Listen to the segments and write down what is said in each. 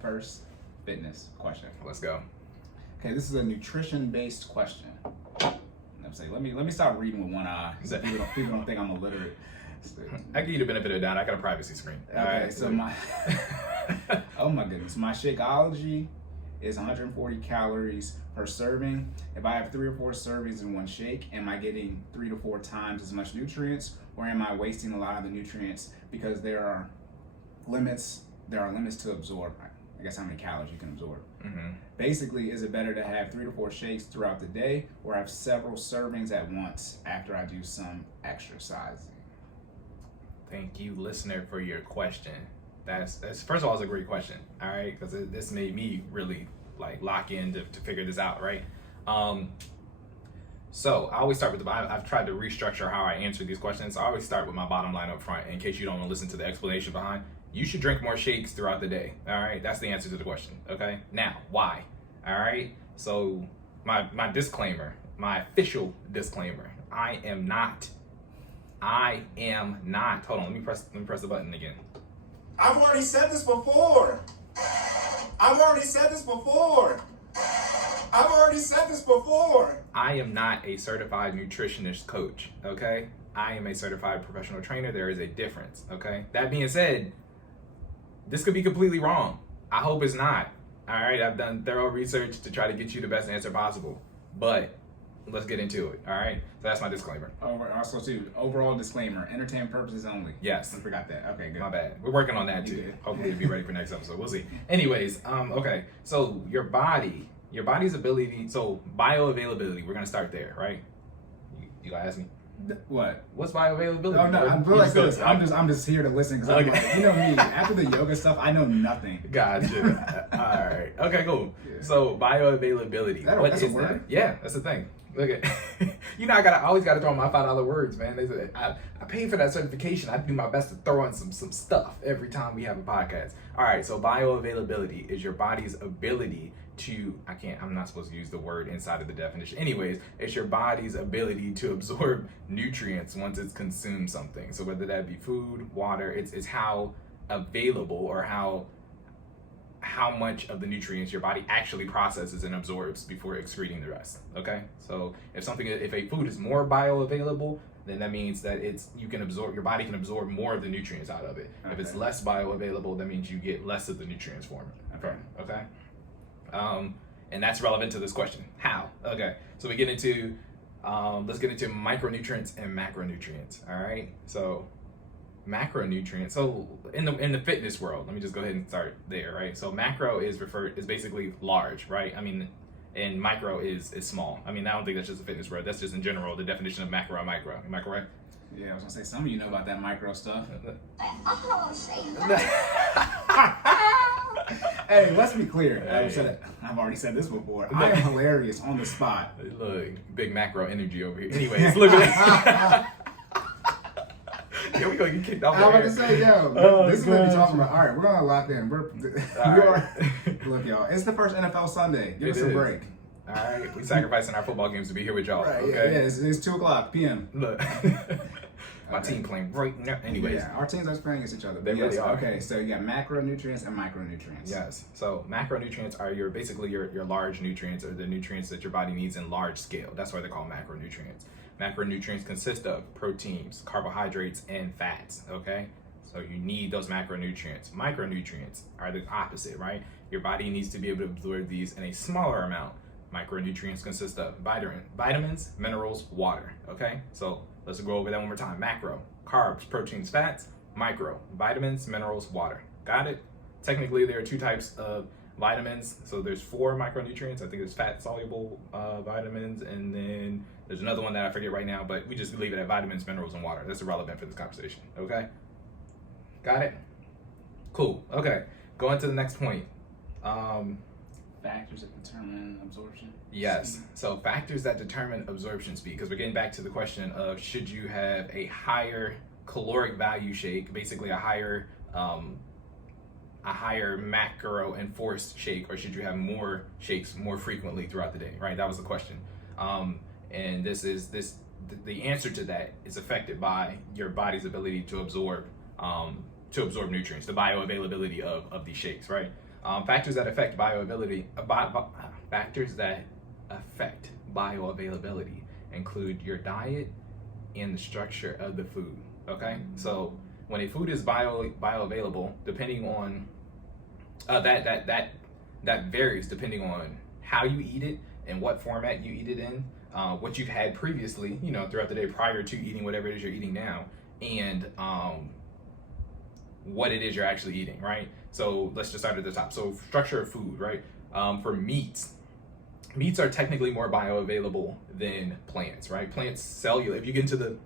first fitness question. Let's go. Okay, this is a nutrition-based question. I'm saying, let me stop reading with one eye so people don't think I'm illiterate. I give you the benefit of the doubt. I got a privacy screen. Okay, so my oh my goodness, my Shakeology is 140 calories per serving. If I have 3 or 4 servings in one shake, am I getting 3 to 4 times as much nutrients, or am I wasting a lot of the nutrients because there are limits to absorb, I guess, how many calories you can absorb. Basically, is it better to have 3 to 4 shakes throughout the day, or have several servings at once after I do some exercising? Thank you, listener, for your question. That's first of all, it's a great question. All right, because this made me really like lock in to figure this out, right? So I always start with I've tried to restructure how I answer these questions. I always start with my bottom line up front in case you don't want to listen to the explanation behind. You should drink more shakes throughout the day. All right, that's the answer to the question. Okay, now why? All right, so my disclaimer, my official disclaimer: I am not. Hold on, let me press the button again. I've already said this before. I am not a certified nutritionist coach, okay? I am a certified professional trainer. There is a difference, okay? That being said, this could be completely wrong. I hope it's not. All right, I've done thorough research to try to get you the best answer possible, but let's get into it, all right? So that's my disclaimer. Also, too, overall disclaimer, entertainment purposes only. Yes. I forgot that. Okay, good. My bad. We're working on that too. Hopefully you'll be ready for next episode. We'll see. Anyways, okay. So your body's ability, so bioavailability, we're gonna start there, right? You gonna ask me? What? What's bioavailability? Oh, no, I'm just here to listen because Okay. you know me. After the yoga stuff, I know nothing. Gotcha. All right. Okay, cool. So bioavailability. That's a word? That? Yeah, that's the thing. Look at, I always gotta throw in my $5 words, man. They say, I paid for that certification. I do my best to throw in some stuff every time we have a podcast. All right, so bioavailability is your body's ability to, I'm not supposed to use the word inside of the definition. Anyways, it's your body's ability to absorb nutrients once it's consumed something. So whether that be food, water, it's how available or how much of the nutrients your body actually processes and absorbs before excreting the rest. Okay, so if a food is more bioavailable, then that means that your body can absorb more of the nutrients out of it. Okay. If it's less bioavailable, that means you get less of the nutrients from it. Okay. And that's relevant to this question. How? Okay, so we get into let's get into micronutrients and macronutrients. All right, so macronutrients. So in the fitness world, let me just go ahead and start there, right? So macro is basically large, right? I mean, and micro is small. I mean, I don't think that's just a fitness word. That's just in general the definition of macro and micro. Am I correct? Yeah, I was gonna say some of you know about that micro stuff. Hey, let's be clear. I've already said this before. I am hilarious on the spot. Look, big macro energy over here. Anyways, look at this. Here we go. You kicked off. I'm about to say, this is what we're talking about. All right, we're gonna lock in. Look, y'all, it's the first NFL Sunday. Give us a break. All right, we sacrificing our football games to be here with y'all. Right, okay? Yeah, it's 2:00 p.m. Look, my team playing right now. Anyways, yeah, our teams are playing against each other. They really are. Okay, so you got macronutrients and micronutrients. Yes. So macronutrients are basically your large nutrients, or the nutrients that your body needs in large scale. That's why they're called macronutrients. Macronutrients consist of proteins, carbohydrates, and fats, okay? So you need those macronutrients. Micronutrients are the opposite, right? Your body needs to be able to absorb these in a smaller amount. Micronutrients consist of vitamins, minerals, water, okay? So let's go over that one more time. Macro, carbs, proteins, fats. Micro, vitamins, minerals, water. Got it? Technically, there are 2 types of vitamins. So there's 4 micronutrients. I think there's fat-soluble vitamins, and then there's another one that I forget right now, but we just leave it at vitamins, minerals, and water. That's irrelevant for this conversation, okay? Got it? Cool, okay. Going to the next point. Factors that determine absorption? Yes, so factors that determine absorption speed, because we're getting back to the question of should you have a higher caloric value shake, basically a higher macro enforced shake, or should you have more shakes more frequently throughout the day, right? That was the question. And the answer to that is affected by your body's ability to absorb nutrients, the bioavailability of these shakes, right? Factors that affect factors that affect bioavailability include your diet and the structure of the food. Okay, so when a food is bioavailable, depending on that varies depending on how you eat it and what format you eat it in, what you've had previously, throughout the day prior to eating whatever it is you're eating now, and what it is you're actually eating, right? So let's just start at the top. So structure of food, right? For meats are technically more bioavailable than plants, right? Plants cellular. If you get into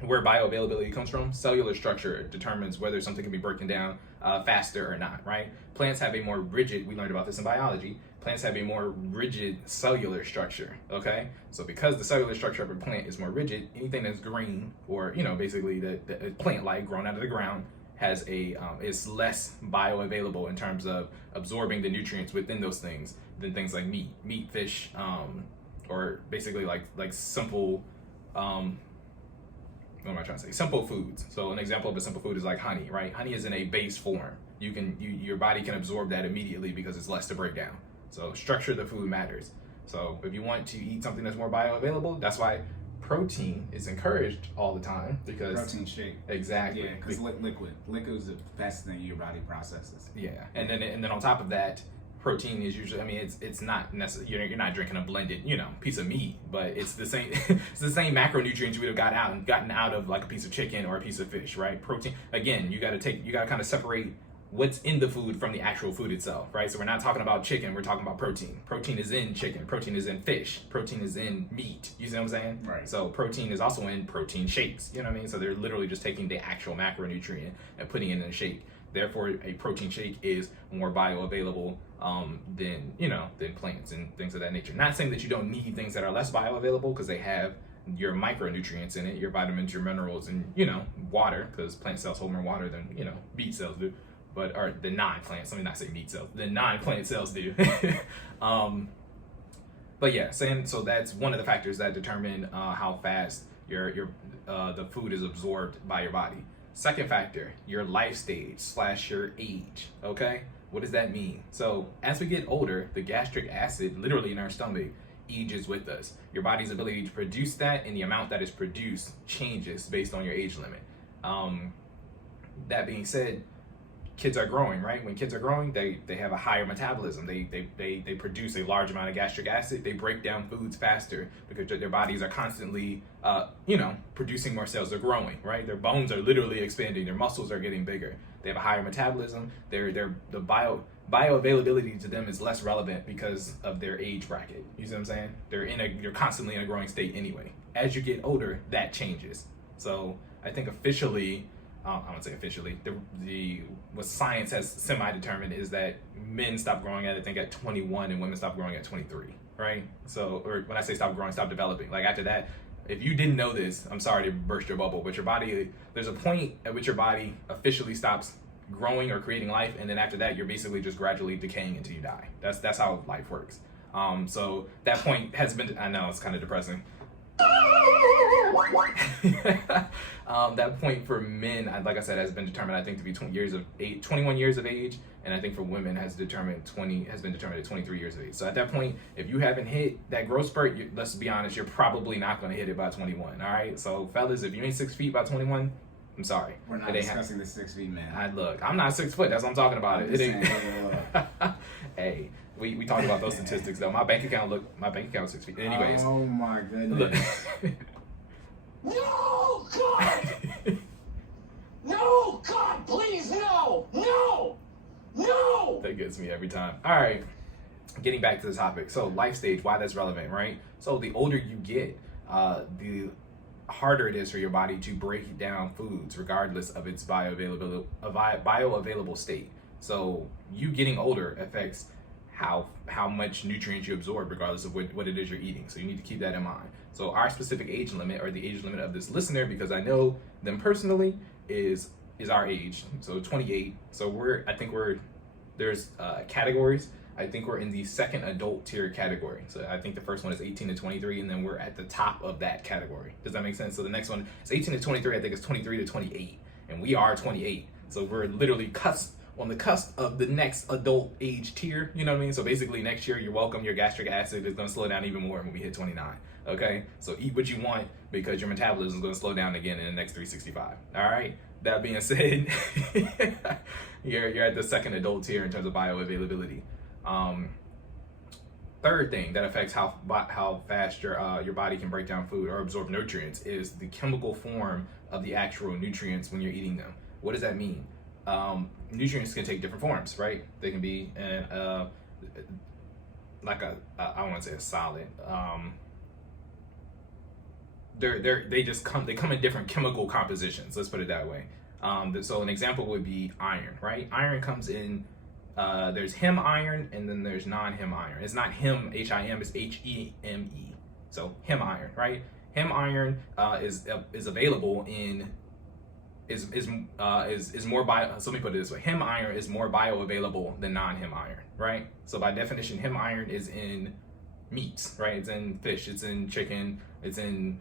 where bioavailability comes from, cellular structure determines whether something can be broken down faster or not, right? Plants have a more rigid, we learned about this in biology, plants have a more rigid cellular structure, okay? So because the cellular structure of a plant is more rigid, anything that's green or, basically the plant-like grown out of the ground has is less bioavailable in terms of absorbing the nutrients within those things than things like meat, fish, or basically like simple, what am I trying to say? Simple foods. So an example of a simple food is like honey, right? Honey is in a base form. Your body can absorb that immediately because it's less to break down. So structure of the food matters. So if you want to eat something that's more bioavailable, that's why protein is encouraged all the time, because protein shake. Exactly. Yeah, because liquid is the best thing your body processes. Yeah, and then on top of that, protein is usually, it's not necessarily, you're not drinking a blended, piece of meat, but it's the same it's the same macronutrients you would have gotten out of like a piece of chicken or a piece of fish, right? Protein, again, you got to kind of separate what's in the food from the actual food itself, right? So we're not talking about chicken, we're talking about protein. Protein is in chicken, protein is in fish, protein is in meat. You see what I'm saying? Right. So protein is also in protein shakes, you know what I mean? So they're literally just taking the actual macronutrient and putting it in a shake. Therefore, a protein shake is more bioavailable than plants and things of that nature. Not saying that you don't need things that are less bioavailable, because they have your micronutrients in it, your vitamins, your minerals, and water, because plant cells hold more water than meat cells do. Or the non-plant, let me not say meat cells, the non-plant cells do. But yeah, so that's one of the factors that determine how fast the food is absorbed by your body. Second factor, your life stage / your age, okay? What does that mean? So as we get older, the gastric acid literally in our stomach ages with us. Your body's ability to produce that and the amount that is produced changes based on your age limit. That being said, kids are growing, right? When kids are growing, they have a higher metabolism. They produce a large amount of gastric acid. They break down foods faster because their bodies are constantly, producing more cells. They're growing, right? Their bones are literally expanding. Their muscles are getting bigger. They have a higher metabolism. The bioavailability to them is less relevant because of their age bracket. You see what I'm saying? They're constantly in a growing state anyway. As you get older, that changes. So I think officially, I wouldn't say officially, what science has semi-determined is that men stop growing at 21 and women stop growing at 23, right? So, or when I say stop growing, stop developing. Like after that, if you didn't know this, I'm sorry to burst your bubble, but there's a point at which your body officially stops growing or creating life, and then after that, you're basically just gradually decaying until you die. That's how life works. So that point has been, I know it's kind of depressing. That point for men, like I said, has been determined, I think, to be 21 years of age, and I think for women has been determined at 23 years of age. So at that point, if you haven't hit that growth spurt, let's be honest, you're probably not going to hit it by 21. All right, so fellas, if you ain't 6 feet by 21, I'm sorry. We're not discussing the 6 feet man. Look, I'm not 6 foot. That's what I'm talking about. It ain't. Hey. We talked about those statistics though. My bank account was 6 feet. Anyways. Oh my goodness. No, God! No, God, please, no! No! No! That gets me every time. All right, getting back to the topic. So life stage, why that's relevant, right? So the older you get, the harder it is for your body to break down foods regardless of its bioavailable state. So you getting older affects how much nutrients you absorb regardless of what it is you're eating. So you need to keep that in mind. So our specific age limit, or the age limit of this listener, because I know them personally, is our age. So 28. So there's categories. I think we're in the second adult tier category. So I think the first one is 18 to 23, and then we're at the top of that category. Does that make sense? So the next one is 18 to 23. I think it's 23 to 28, and we are 28. So we're literally on the cusp of the next adult age tier. You know what I mean? So basically, next year, you're welcome. Your gastric acid is going to slow down even more when we hit 29. Okay, so eat what you want because your metabolism is going to slow down again in the next 365. All right. That being said, you're at the second adult tier in terms of bioavailability. Third thing that affects how fast your body can break down food or absorb nutrients is the chemical form of the actual nutrients when you're eating them. What does that mean? Nutrients can take different forms, right? They can be like I don't want to say a solid. They come in different chemical compositions. Let's put it that way. So an example would be iron, right? Iron comes in. There's Hem iron and then there's non-Hem iron. It's not Hem, H-I-M, it's H-E-M-E. So Hem iron, right? Hem iron is available in is more bio. So let me put it this way: Hem iron is more bioavailable than non-Hem iron, right? So by definition, Hem iron is in meats, right? It's in fish, it's in chicken, it's in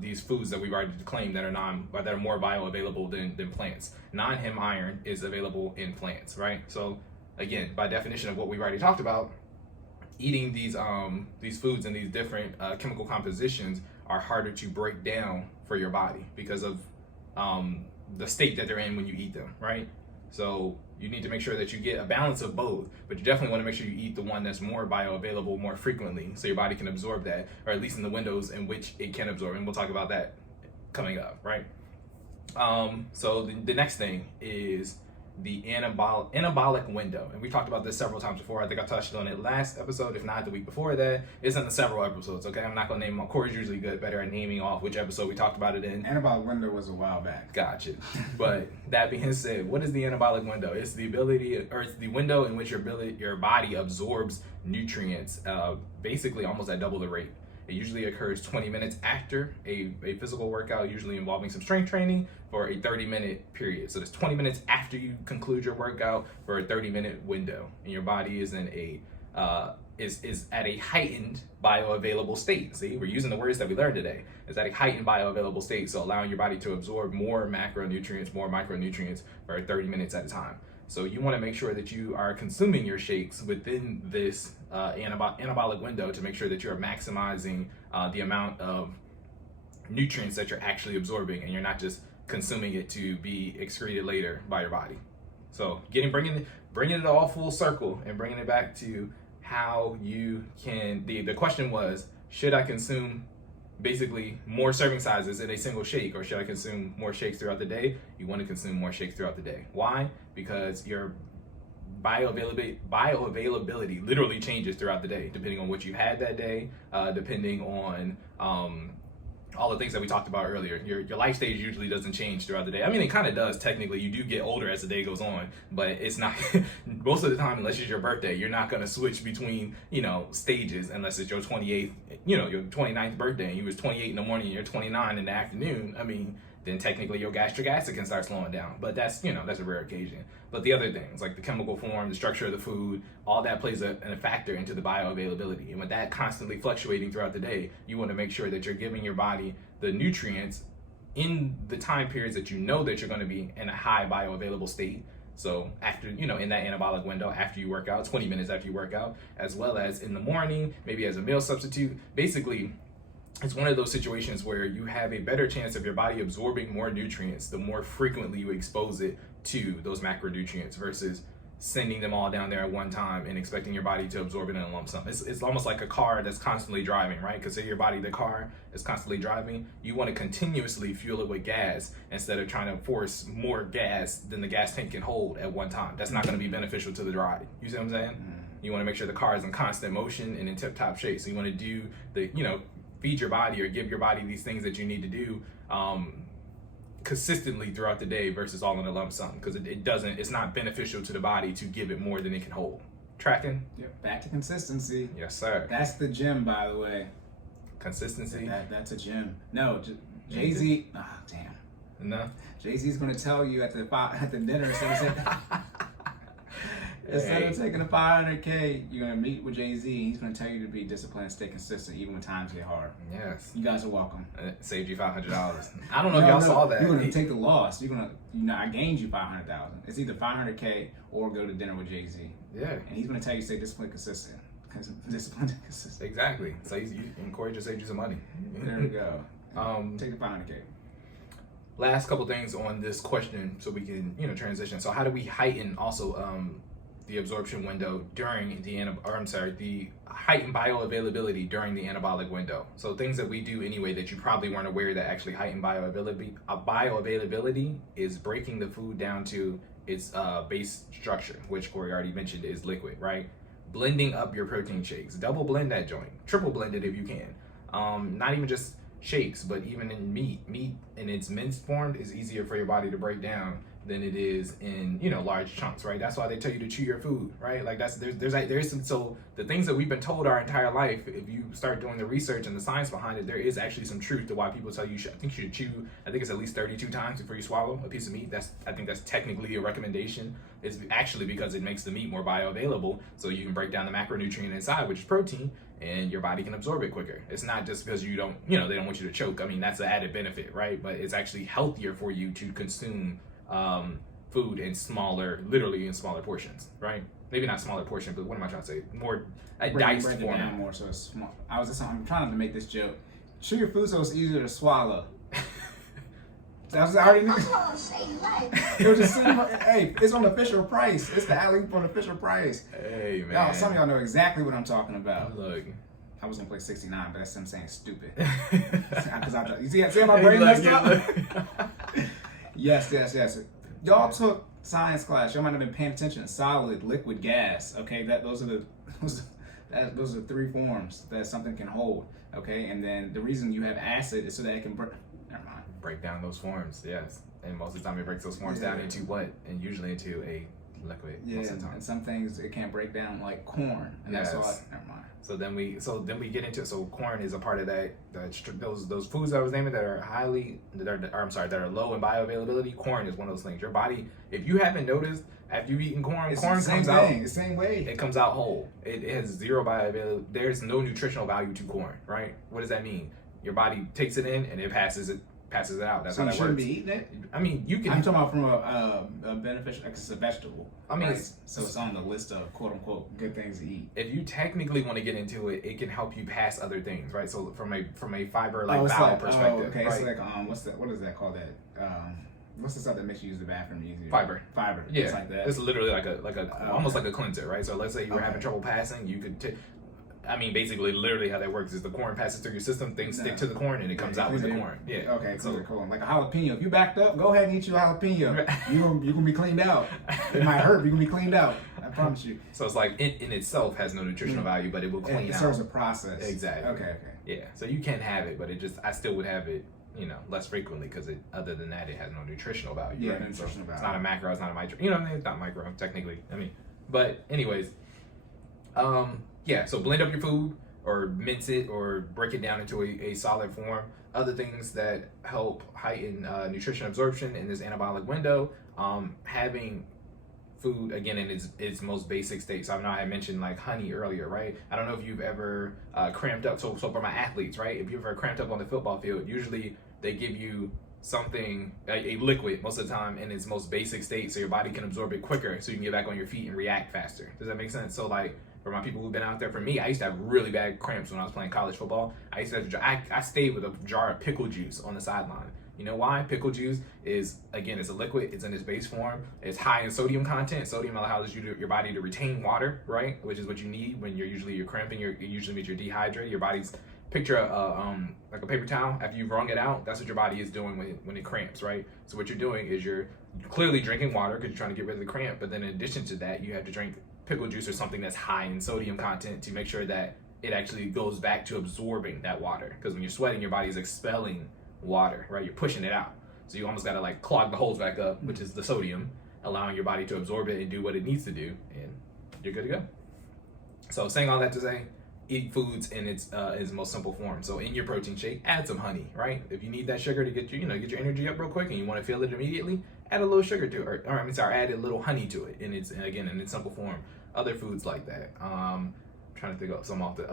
these foods that we've already claimed that are more bioavailable than plants. Non-Hem iron is available in plants, right? So again, by definition of what we've already talked about, eating these foods and these different chemical compositions are harder to break down for your body because of the state that they're in when you eat them, right? So you need to make sure that you get a balance of both, but you definitely want to make sure you eat the one that's more bioavailable more frequently so your body can absorb that, or at least in the windows in which it can absorb. And we'll talk about that coming up, right? So the next thing is the anabolic window. And we talked about this several times before. I think I touched on it last episode, if not the week before that. It's in the several episodes, okay? I'm not going to name them. Cory's usually better at naming off which episode we talked about it in. Anabolic window was a while back. Gotcha. But that being said, what is the anabolic window? It's the it's the window in which your body absorbs nutrients, basically almost at double the rate. It usually occurs 20 minutes after a physical workout, usually involving some strength training, for a 30-minute period. So there's 20 minutes after you conclude your workout for a 30-minute window, and your body is in is at a heightened bioavailable state. See, we're using the words that we learned today. It's at a heightened bioavailable state, so allowing your body to absorb more macronutrients, more micronutrients for 30 minutes at a time. So you want to make sure that you are consuming your shakes within this anabolic window to make sure that you're maximizing the amount of nutrients that you're actually absorbing, and you're not just consuming it to be excreted later by your body. So bringing it all full circle and bringing it back to how you can. The question was, should I consume basically more serving sizes in a single shake, or should I consume more shakes throughout the day? You want to consume more shakes throughout the day. Why? Because your bioavailability literally changes throughout the day, depending on what you had that day, depending on all the things that we talked about earlier. Your life stage usually doesn't change throughout the day. I mean, it kind of does technically. You do get older as the day goes on, but it's not most of the time, unless it's your birthday, you're not going to switch between, stages unless it's your 28th, your 29th birthday, and you was 28 in the morning and you're 29 in the afternoon. I mean, then technically your gastric acid can start slowing down, but that's a rare occasion. But the other things, like the chemical form, the structure of the food, all that plays a factor into the bioavailability. And with that constantly fluctuating throughout the day, you want to make sure that you're giving your body the nutrients in the time periods that you know that you're going to be in a high bioavailable state. So after, in that anabolic window, after you work out, 20 minutes after you work out, as well as in the morning, maybe as a meal substitute. Basically, it's one of those situations where you have a better chance of your body absorbing more nutrients the more frequently you expose it to those macronutrients versus sending them all down there at one time and expecting your body to absorb it in a lump sum. It's almost like a car that's constantly driving, right? Because say your body, the car, is constantly driving. You want to continuously fuel it with gas instead of trying to force more gas than the gas tank can hold at one time. That's not going to be beneficial to the ride. You see what I'm saying? You want to make sure the car is in constant motion and in tip-top shape. So you want to do feed your body or give your body these things that you need to do consistently throughout the day versus all in a lump sum, because it's not beneficial to the body to give it more than it can hold. Tracking? Yep. Back to consistency. Yes, sir. That's the gym, by the way. Consistency? That's a gym. No, Jay-Z. Damn. No. Jay-Z's gonna tell you at the dinner. So he said, Instead of taking the 500K, you're gonna meet with Jay-Z, and he's gonna tell you to be disciplined and stay consistent even when times get hard. Yes. You guys are welcome. It saved you $500. I don't know if y'all saw that. You're gonna take the loss. I gained you 500,000. It's either 500K or go to dinner with Jay-Z. Yeah. And he's gonna tell you to stay disciplined, consistent. Disciplined and consistent. Exactly. So and Cory just saved you some money. There we go. Take the 500K. Last couple things on this question, so we can transition. So how do we heighten also the absorption window during the heighten bioavailability during the anabolic window? So things that we do anyway that you probably weren't aware that actually heighten bioavailability. Bioavailability is breaking the food down to its base structure, which Cory already mentioned is liquid, right? Blending up your protein shakes, double blend that joint, triple blend it if you can. Not even just shakes, but even in meat in its minced form is easier for your body to break down than it is in large chunks, right? That's why they tell you to chew your food, right? Like there's some, so the things that we've been told our entire life, if you start doing the research and the science behind it, there is actually some truth to why people tell you you should chew. I think it's at least 32 times before you swallow a piece of meat. I think that's technically a recommendation. It's actually because it makes the meat more bioavailable, so you can break down the macronutrient inside, which is protein, and your body can absorb it quicker. It's not just because they don't want you to choke. I mean, that's an added benefit, right? But it's actually healthier for you to consume food literally in smaller portions, right? Maybe not smaller portion, but what am I trying to say? More a diced break it form. down more so it's small. I'm trying to make this joke. Chew your food so it's easier to swallow. I already knew. It was just hey, it's on the Fisher Price. It's the alley for the Fisher Price. Hey man. Now, some of y'all know exactly what I'm talking about. Look. I was gonna play 69, but that's them saying stupid. You see how my brain messed up? Yes. Y'all took science class. Y'all might have been paying attention to solid, liquid, gas. Okay, those are three forms that something can hold. Okay, and then the reason you have acid is so that it can break down those forms. Yes, and most of the time it breaks those forms down into what, and usually into a liquid. Yeah, most of the time. And some things it can't break down, like corn, and that's all. Never mind. So then we get into corn is a part of that. Those foods that I was naming that are that are low in bioavailability. Corn is one of those things. Your body, if you haven't noticed, after you've eaten corn comes out the same way. It comes out whole. It has zero bioavailability. There's no nutritional value to corn, right? What does that mean? Your body takes it in and it passes it out. That's how that works. So you shouldn't be eating it? I mean, you can. I'm talking about from a beneficial, like it's a vegetable. I mean, right? So it's on the list of quote unquote good things to eat. If you technically want to get into it, it can help you pass other things, right? So from a fiber bowel perspective, okay, right? It's like what is that called? What's the stuff that makes you use the bathroom easier? Fiber. Yeah, it's like that. It's literally almost like a cleanser, right? So let's say you were having trouble passing, you could. Basically, literally how that works is the corn passes through your system, things stick to the corn, and it comes out with the corn. Yeah. Okay, cool. Like a jalapeno. If you backed up, go ahead and eat your jalapeno. You gonna be cleaned out. It might hurt, but you gonna be cleaned out. I promise you. So it's like in itself has no nutritional value, but it will clean out. It serves a process. Exactly. Okay. Yeah. So you can have it, but I still would have it, less frequently because other than that, it has no nutritional value. Yeah, right? no nutritional value. It's not a macro. It's not a micro. It's not micro technically. But anyways, So blend up your food, or mince it, or break it down into a solid form. Other things that help heighten nutrition absorption in this anabolic window, having food again in its most basic state. So I know I mentioned like honey earlier, right? I don't know if you've ever cramped up. So for my athletes, right? If you've ever cramped up on the football field, usually they give you something, a liquid most of the time in its most basic state, so your body can absorb it quicker, so you can get back on your feet and react faster. Does that make sense? So like, for my people who've been out there, for me, I used to have really bad cramps when I was playing college football. I stayed with a jar of pickle juice on the sideline. You know why? Pickle juice is, again, it's a liquid, it's in its base form, it's high in sodium content. Sodium allows your body to retain water, right? Which is what you need when you're cramping, it usually means you're dehydrated. Your body's, picture like a paper towel, after you've wrung it out, that's what your body is doing when it cramps, right? So what you're doing is you're clearly drinking water because you're trying to get rid of the cramp, but then in addition to that, you have to drink pickle juice or something that's high in sodium content to make sure that it actually goes back to absorbing that water. Because when you're sweating, your body's expelling water, right? You're pushing it out. So you almost got to like clog the holes back up, which is the sodium, allowing your body to absorb it and do what it needs to do, and you're good to go. So saying all that to say, eat foods in its most simple form. So in your protein shake, add some honey, right? If you need that sugar to get your energy up real quick and you want to feel it immediately, add a little sugar to it, or add a little honey to it, in its simple form. Other foods like that. Trying to think of some off the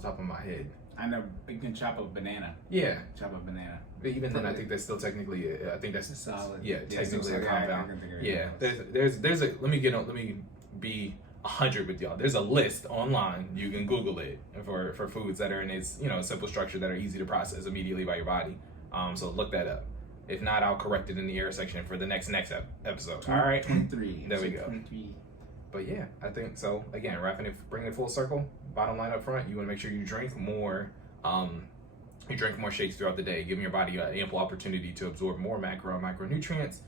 top of my head. I know you can chop a banana. Yeah. Chop a banana. But even then, I think that's still technically. I think that's solid. Yeah, technically a compound. Yeah. There's There's a. Let me be 100 with y'all. There's a list online. You can Google it for foods that are in its simple structure that are easy to process immediately by your body. So look that up. If not, I'll correct it in the error section for the next episode. All right. 23. There we go. 23. But yeah, I think so. Again, bringing it full circle. Bottom line up front, you want to make sure you drink more. You drink more shakes throughout the day, giving your body an ample opportunity to absorb more macro and micronutrients.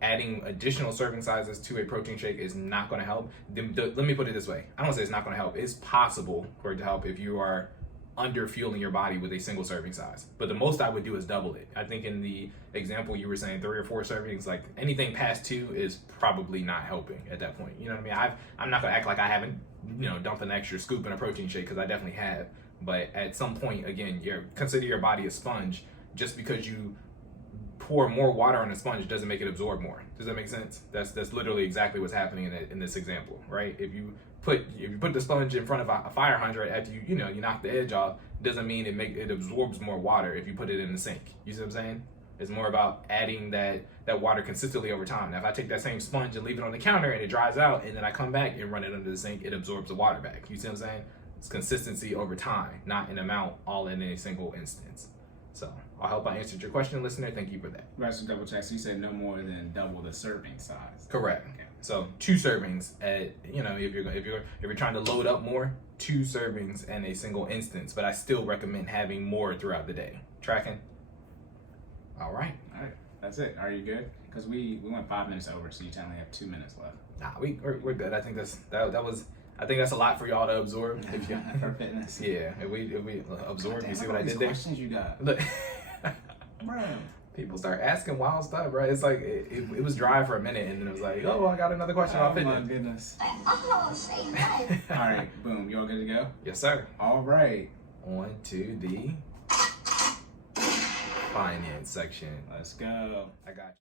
Adding additional serving sizes to a protein shake is not going to help. Let me put it this way. I don't say it's not going to help. It's possible for it to help if you are under fueling your body with a single serving size. But the most I would do is double it. I think in the example you were saying 3 or 4 servings, like anything past 2 is probably not helping at that point. You know what I mean? I'm not going to act like I haven't, dumped an extra scoop in a protein shake, because I definitely have. But at some point, again, consider your body a sponge. Just because you pour more water on a sponge doesn't make it absorb more. Does that make sense? That's literally exactly what's happening in this example, right? If you put the sponge in front of a fire hydrant after you knock the edge off, doesn't mean it absorbs more water if you put it in the sink. You see what I'm saying? It's more about adding that water consistently over time. Now, if I take that same sponge and leave it on the counter and it dries out, and then I come back and run it under the sink, it absorbs the water back. You see what I'm saying? It's consistency over time, not an amount all in a single instance. So I hope I answered your question, listener. Thank you for that. Right, so double check. So you said no more than double the serving size. Correct. Okay. So 2 servings at if you're trying to load up more, 2 servings in a single instance. But I still recommend having more throughout the day. Tracking? All right. All right. That's it. Are you good? Because we went 5 minutes over, so you only have 2 minutes left. Nah, we're good. I think I think that's a lot for y'all to absorb. If you for fitness. Yeah, if we absorb, Damn, you see look what I at these did there? questions you got. Look, Bro. people start asking wild stuff, right? It's like it was dry for a minute, and then it was like, oh, I got another question about Oh my fitness. goodness. Oh, say that. All right, boom. You all good to go? Yes, sir. All right. On to the finance section. Let's go. I got you.